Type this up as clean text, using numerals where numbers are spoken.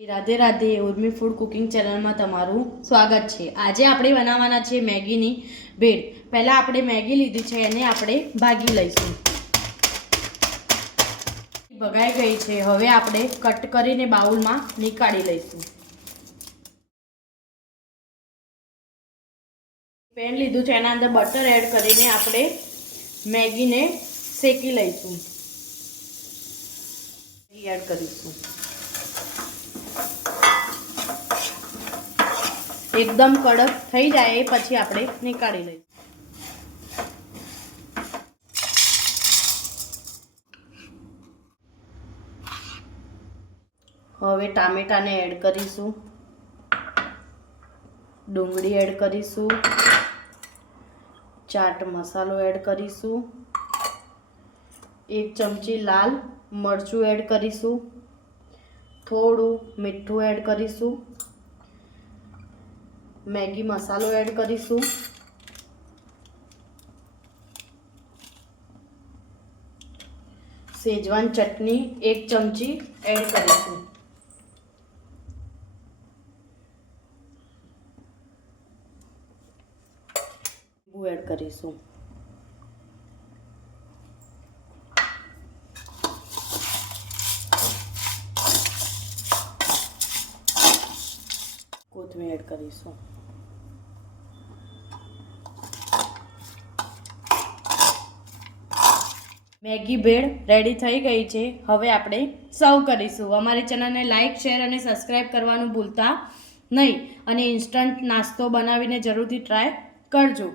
Radhe Radhe Urmi food cooking ચેનલમાં તમારું સ્વાગત છે। આજે આપણે બનાવવાના છે મેગીની ભેળ। પહેલાં આપણે મેગી લીધી છે એને આપણે ભાગી લઈશું। ભગાઈ ગઈ છે, હવે આપણે કટ કરીને બાઉલમાં નીકાળી લઈશું। પેન લીધું છે, એના અંદર બટર એડ કરીને આપણે મેગીને શેકી લઈશું। મેગી એડ કરીશું। एकदम कड़क थई जाए पछी आपणे निकाળી लईશું। हवे टामेटाने एड करीशुं, डूंगળી एड करीशुं, चाट मसालो एड करीशुं, 1 चमची लाल मरचुं एड करीशुं, थोड़ुं मीठुं एड करीशुं, मैगी मसालो एड करीशुं, शेजवान चटनी 1 चमची एड करीशुं, लींबू एड करीशुं, कोथिंबीर एड करीशुं। मैगी भेळ रेडी थई गई है। हवे आपणे सर्व करीशुं। अमारी चेनल ने लाइक शेर और सब्सक्राइब करवानुं भूलता नहीं। अने इंस्टंट नास्तो बनावीने जरूरथी ट्राय करजो।